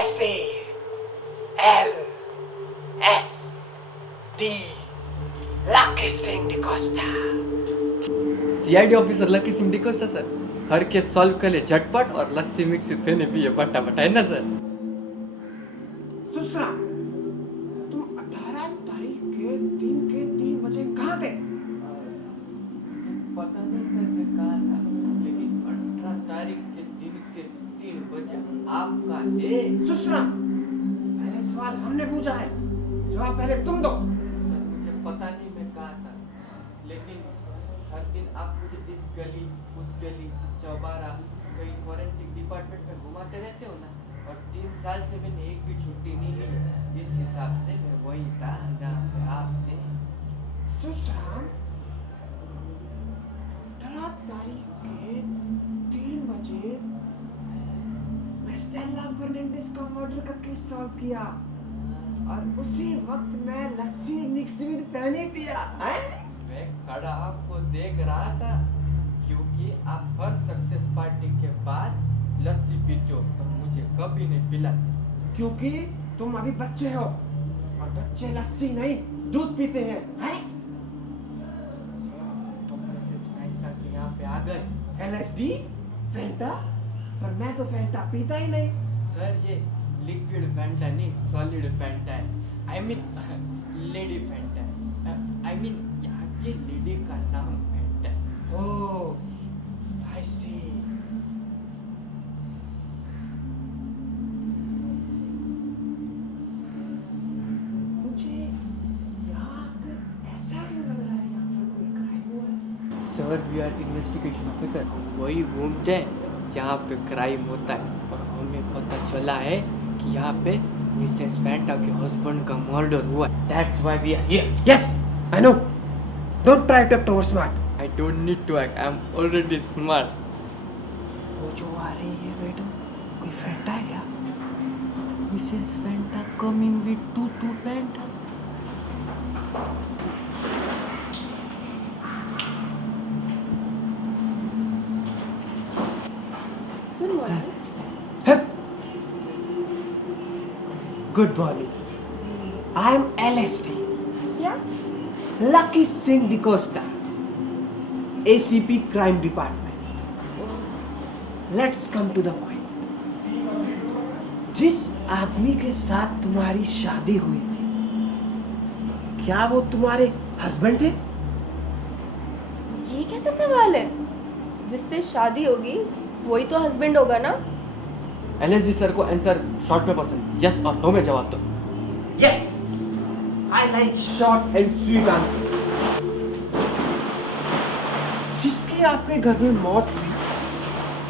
SP L S D Lucky Singh D'Costa. CID officer Lucky Singh D'Costa sir. हर case solve कर ले झटपट और लस्सी मिक्स पीने पिए फटाफट, है ना सर? सुस्त्रा, तुम 18 तारीख के दिन के 3 बजे कहाँ थे? पता नहीं सर, मैं कहा था, लेकिन 18 तारीख के दिन के 3 बजे आप कहाँ थे? सुस्त्रा, पहले सवाल हमने पूछा है, जवाब पहले तुम दो। सर मुझे पता नहीं मैं कहा था, लेकिन हर दिन आप मुझे इस गली उस गली इस चौबारा कहीं फॉरेंसिक डिपार्टमेंट में घुमाते रहते हो ना, और 3 साल से मैंने एक भी छुट्टी नहीं ली। इस हिसाब से मैं वही था जहाँ पे आप थे। सुस्त्रा, 18 तारीख के 3 बजे मैं स्टेला फर्नांडिस का मर्डर का केस सॉल्व किया और उसी वक्त मैं लस्सी मिक्स्ड विद पानी पिया है। मैं खड़ा आपको देख रहा था, क्योंकि आप हर सक्सेस पार्टी के बाद लस्सी पीते हो, तो मुझे कभी नहीं पिलाते। क्योंकि तुम अभी बच्चे हो और बच्चे लस्सी नहीं दूध पीते हैं, हैं? मिसेस फैंटा के यहाँ पे आ गए। LSD फैंटा, पर मैं तो फैंटा पीता ही नहीं। सर ये लिक्विड फैंटा नहीं, सॉलिड फैंटा है। आई मीन लेडी फैंटा है। आई मीन यहाँ के लेडी का नाम फैंटा है। ओह, आई सी। मुझे यहाँ आकर ऐसा क्यों लग रहा है यहाँ पर कोई क्राइम हुआ है? Sir we are investigation officer, वही घूमते हैं जहाँ पे क्राइम होता है, और हमें पता चला है कि यहाँ पे मिसेस फैंटा के हस्बैंड का मर्डर हुआ है। That's why we are here. Yes, I know. Don't try to act over smart. I don't need to act, I am already smart. वो जो आ रही है मैडम, कोई फैंटा है क्या? Mrs Fanta coming with two Fanta. Good morning. Good morning. I am LSD, क्या? Lucky Singh DeCosta, ACP Crime Department. Let's come to the point. जिस आदमी के साथ तुम्हारी शादी हुई थी, क्या वो तुम्हारे हस्बैंड थे? ये कैसा सवाल है? जिससे शादी होगी वही तो हस्बैंड होगा ना? एलएसडी सर को आंसर शॉर्ट में पसंद, यस और नो में जवाब दो। Yes, I like short and sweet answers. जिसकी आपके घर में मौत हुई,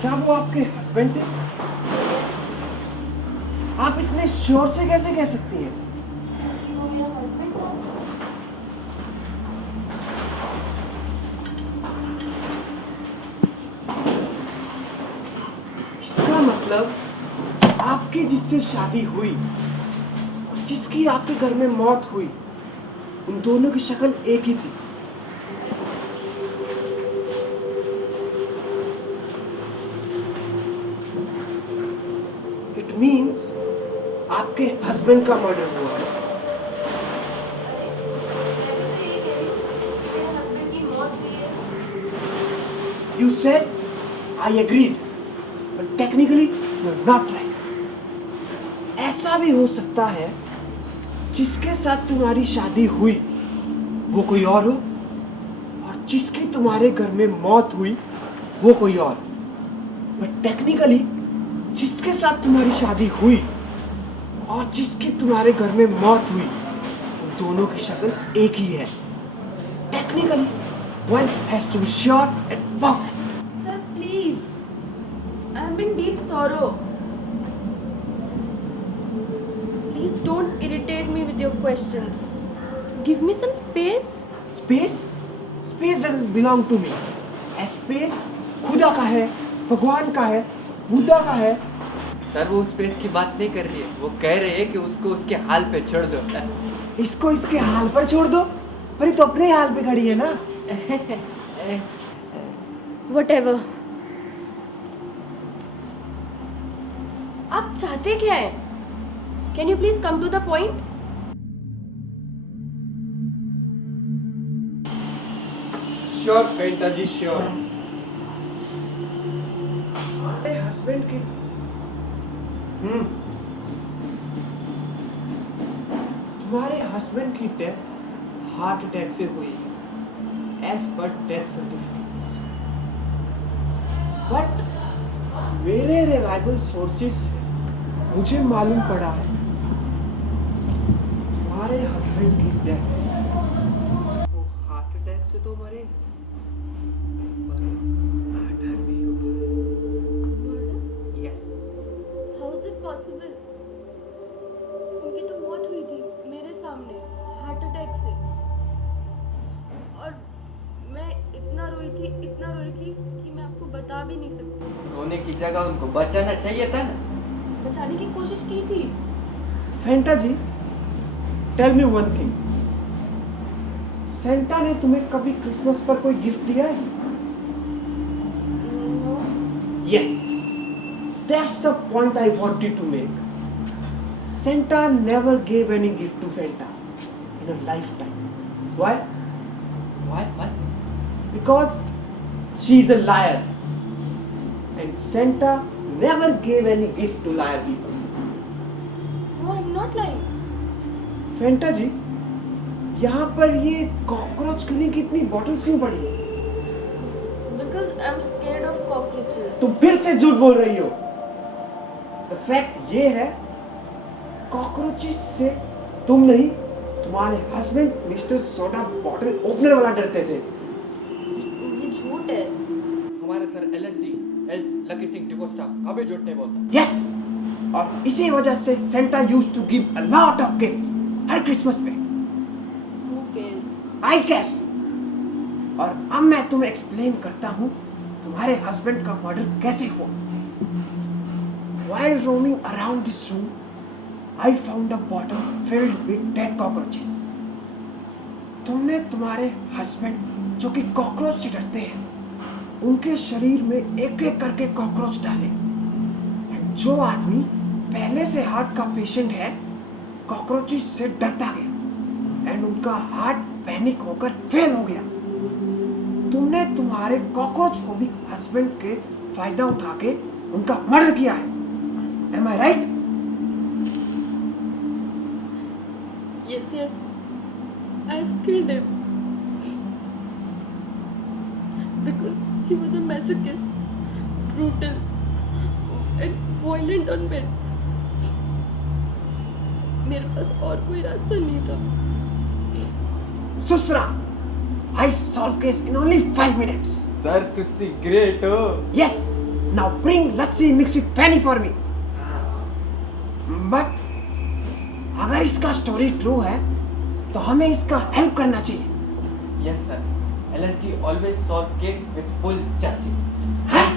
क्या वो आपके हस्बैंड थे? आप इतने श्योर से कैसे कह सकती हैं? वो मेरा हस्बैंड था। इसका मतलब आपकी जिससे शादी हुई और जिसकी आपके घर में मौत हुई, उन दोनों की शक्ल एक ही थी। इट मीन्स आपके हस्बैंड का मर्डर हुआ है। मेरे हस्बैंड की मौत हुई है। You said I agreed, but technically you're not right. ऐसा भी हो सकता है जिसके साथ तुम्हारी शादी हुई वो कोई और हो, और जिसकी तुम्हारे घर में मौत हुई वो कोई और। बट टेक्निकली जिसके साथ तुम्हारी शादी हुई और जिसकी तुम्हारे घर में मौत हुई, उन दोनों की शक्ल एक ही है। Technically one has to be sure and perfect. Sir, please. I am in deep sorrow. Please don't irritate me with your questions. Give me some space. Space? Space doesn't belong to me. A space खुदा का है, भगवान का है, बुद्धा का है। Sir वो space की बात नहीं कर रही है, वो कह रही है कि उसको उसके हाल पे छोड़ दो। इसको इसके हाल पर छोड़ दो, पर ये तो अपने हाल पे खड़ी है ना। Whatever. आप चाहते क्या है? Can you please come to the point? Sure Fanta ji, sure. मेरे हस्बैंड की तुम्हारे हस्बैंड की डेथ हार्ट अटैक से हुई एज पर डेथ सर्टिफिकेट, बट मेरे रिलायबल सोर्सेस से मुझे मालूम पड़ा है तुम्हारे हस्बैंड की डेथ वो हार्ट अटैक से तो मरे पर मर्डर भी हुआ। Yes. How is it possible? उनकी तो मौत हुई थी मेरे सामने हार्ट अटैक से, और मैं इतना रोई थी कि मैं आपको बता भी नहीं सकती। रोने की जगह उनको बचाना चाहिए था ना। बचाने की कोशिश की थी। Fenta ji, tell me one thing, Santa ने तुम्हें कभी क्रिसमस पर कोई गिफ्ट दिया है? No. Yes, that's the point I wanted to make. Santa never gave any gift to Fanta in her lifetime. Why? Why? Because she's a liar. And Santa never gave any gift to liar people. No, I'm not lying. फेंटा जी, यहाँ पर ये cockroach killing की इतनी bottles क्यों पड़ी है? Because I'm scared of cockroaches. तुम फिर से झूठ बोल रही हो। द फैक्ट ये है, कॉकरोचेस से तुम नहीं, तुम्हारे husband mister soda bottle opener वाला डरते थे। ये झूठ है। हमारे सर LSD एल्स लकी सिंह डिकोस्टा कभी झूठ नहीं बोलता। यस, और इसी वजह से Santa used to give a lot of gifts हर क्रिसमस पे। Who cares? I cash. और अब मैं तुम्हें एक्सप्लेन करता हूँ तुम्हारे हस्बैंड का मर्डर कैसे हुआ। While roaming around this room, I found a bottle filled with dead cockroaches. तुमने तुम्हारे हस्बैंड जो कि कॉकरोच से डरते हैं, उनके शरीर में एक एक करके कॉकरोच डाले। And जो आदमी पहले से हार्ट का पेशेंट है, कॉकरोचेस से डरता गया एंड उनका हार्ट पैनिक होकर फेल हो गया। तुमने तुम्हारे कॉकरोच फोबिक हस्बैंड के फायदा उठा के उनका मर्डर किया है। Am I right? Yes. I've killed him. Because he was a masochist, brutal and violent on men. मेरे पास और कोई रास्ता नहीं था। Susra, I solve case in only 5 minutes. Sir तुसी ग्रेट हो। Yes, now bring lassi mix with fanny for me. But अगर इसका स्टोरी ट्रू है तो हमें इसका हेल्प करना चाहिए। Yes sir, LSD always solve case with full justice. हाँ?